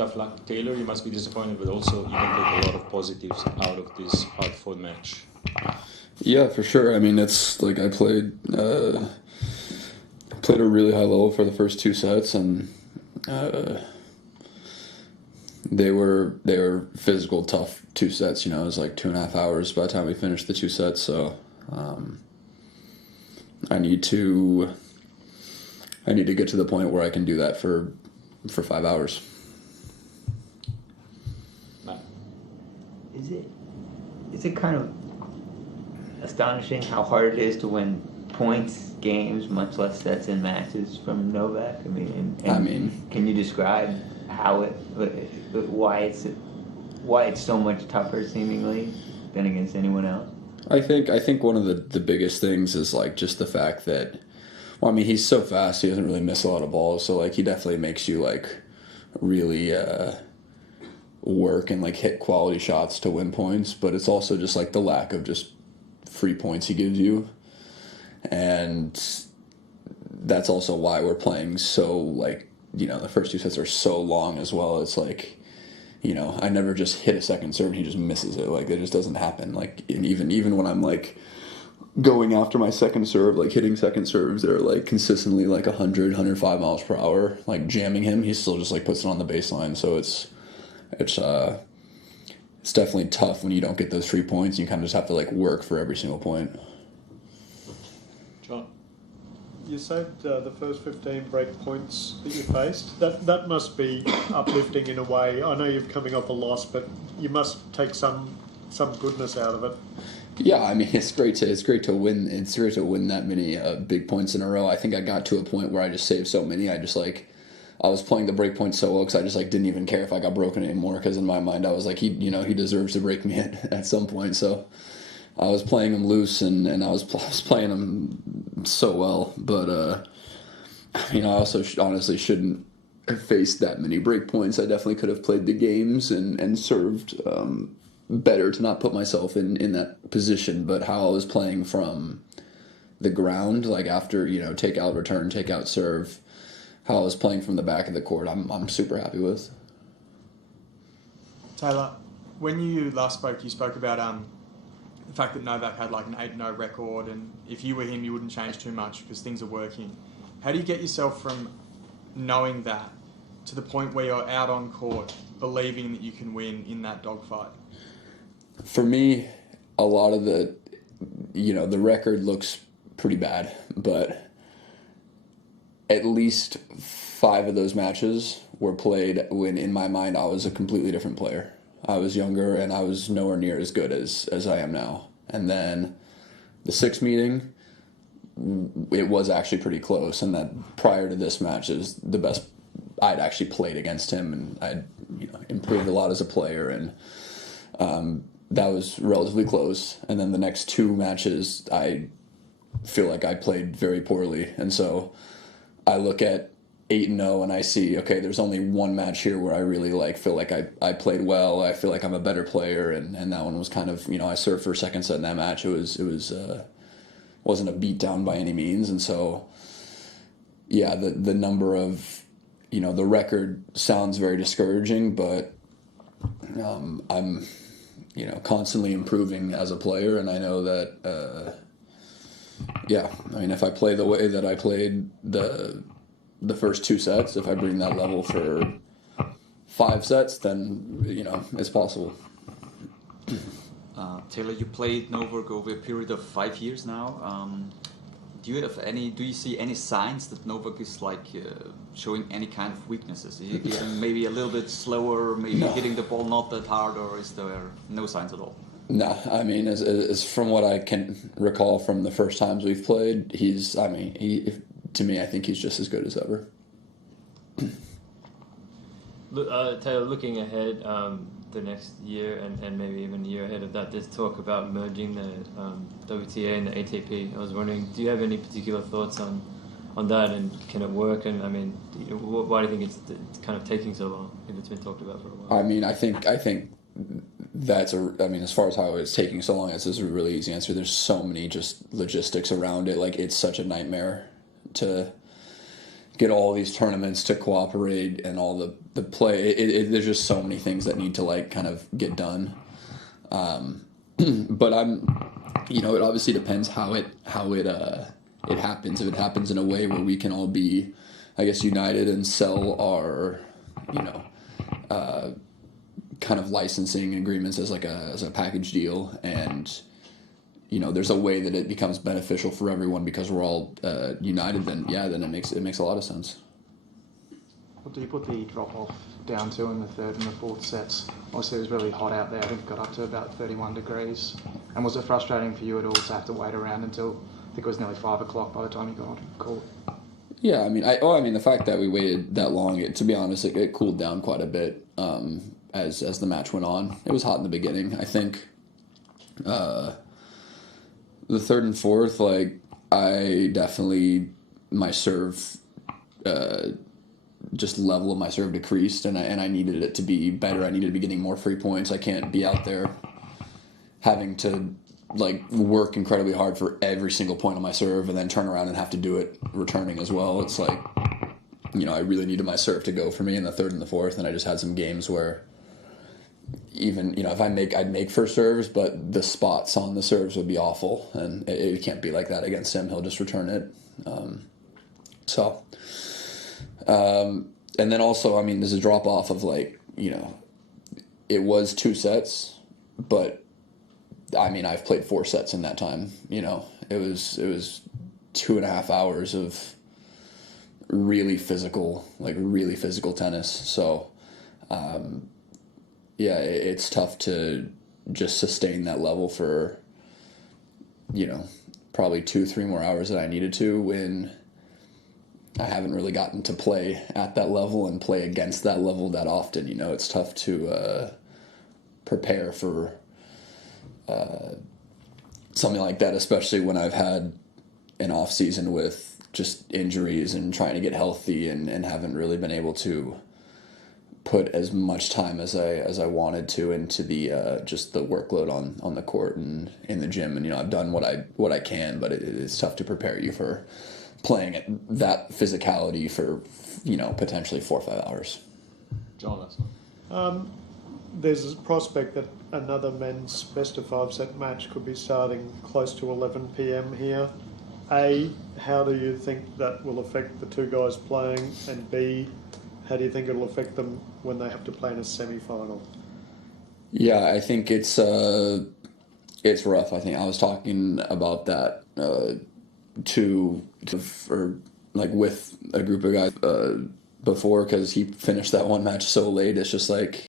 tough luck, Taylor. You must be disappointed, but also you can take a lot of positives out of this hard-fought match. Yeah, for sure. I mean, it's like I played a really high level for the first two sets, and they were physical, tough two sets. You know, it was like 2.5 hours by the time we finished the two sets. So I need to get to the point where I can do that for 5 hours. Is it kind of astonishing how hard it is to win points, games, much less sets and matches from Novak? I mean, can you describe how why it's so much tougher seemingly than against anyone else? I think one of the biggest things is like just the fact that, well, I mean, he's so fast, he doesn't really miss a lot of balls, so like he definitely makes you like really work and like hit quality shots to win points, but it's also just like the lack of just free points he gives you, and that's also why we're playing so, like, you know, the first two sets are so long as well. It's like, you know, I never just hit a second serve and he just misses it. Like, it just doesn't happen. Like, even when I'm like going after my second serve, like hitting second serves that are like consistently like 100, 105 miles per hour, like jamming him, he still just like puts it on the baseline. So it's definitely tough when you don't get those free points. You kind of just have to like work for every single point. John? You said the first 15 break points that you faced. That must be uplifting in a way. I know you're coming off a loss, but you must take some goodness out of it. Yeah, I mean, it's great to win. It's great to win that many big points in a row. I think I got to a point where I just saved so many. I was playing the break points so well because I just like didn't even care if I got broken anymore, because in my mind I was like, he deserves to break me at some point. So I was playing him loose and I was playing him so well. But I also honestly shouldn't have faced that many break points. I definitely could have played the games and served better to not put myself in that position. But how I was playing from the ground, like after, take out return, take out serve, how I was playing from the back of the court, I'm super happy with. Taylor, when you last spoke, you spoke about the fact that Novak had like an 8-0 record, and if you were him, you wouldn't change too much because things are working. How do you get yourself from knowing that to the point where you're out on court believing that you can win in that dogfight? For me, a lot of the record looks pretty bad, but at least 5 of those matches were played when, in my mind, I was a completely different player. I was younger, and I was nowhere near as good as I am now. And then the 6th meeting, it was actually pretty close, and that prior to this match is the best I'd actually played against him, and I'd improved a lot as a player, and that was relatively close. And then the next 2 matches, I feel like I played very poorly, and so I look at 8-0 and I see, okay, there's only one match here where I really feel like I played well. I feel like I'm a better player, and that one was kind of, I served for second set in that match. It wasn't a beat down by any means, and so yeah, the number of, the record sounds very discouraging, but I'm constantly improving as a player, and I know that if I play the way that I played the first 2 sets, if I bring that level for 5 sets, then it's possible. Taylor, you played Novak over a period of 5 years now. Do you see any signs that Novak is showing any kind of weaknesses? Is he getting maybe a little bit slower, maybe hitting the ball not that hard, or is there no signs at all? No, I mean, as from what I can recall from the first times we've played, to me, I think he's just as good as ever. Taylor, looking ahead, the next year and maybe even a year ahead of that, there's talk about merging the WTA and the ATP. I was wondering, do you have any particular thoughts on that, and can it work? And I mean, why do you think it's kind of taking so long if it's been talked about for a while? I mean, I think as far as how it's taking so long, it's a really easy answer. There's so many just logistics around it. Like, it's such a nightmare to get all these tournaments to cooperate and all the the play. There's just so many things that need to like kind of get done. But it obviously depends how it happens. If it happens in a way where we can all be, I guess, united and sell our, kind of licensing agreements as a package deal, and there's a way that it becomes beneficial for everyone because we're all united, then it makes a lot of sense. What do you put the drop off down to in the third and the fourth sets? Obviously it was really hot out there. I think it got up to about 31 degrees. And was it frustrating for you at all to have to wait around until I think it was nearly 5 o'clock by the time you got onto the court? Yeah, the fact that we waited that long, to be honest, it cooled down quite a bit as the match went on. It was hot in the beginning. I think the third and fourth, I definitely, my serve, just level of my serve decreased, and I needed it to be better. I needed to be getting more free points. I can't be out there having to work incredibly hard for every single point on my serve and then turn around and have to do it returning as well. It's I really needed my serve to go for me in the third and the fourth, and I just had some games where even, if I'd make first serves, but the spots on the serves would be awful, and it can't be like that against him. He'll just return it. And then also, there's a drop off of it was 2 sets, but I've played 4 sets in that time. It was 2.5 hours of really physical tennis. So, it's tough to just sustain that level for, probably 2-3 more hours that I needed to when I haven't really gotten to play at that level and play against that level that often. It's tough to prepare for something like that, especially when I've had an off season with just injuries and trying to get healthy and haven't really been able to put as much time as I wanted to into the just the workload on the court and in the gym. And I've done what I can, but it's tough to prepare you for playing at that physicality for potentially 4 or 5 hours. John, there's a prospect that another men's best of 5 set match could be starting close to 11 p.m. here. A, how do you think that will affect the 2 guys playing? And B, how do you think it'll affect them when they have to play in a semi-final? Yeah, I think it's rough. I think I was talking about that with a group of guys before, because he finished that one match so late. It's just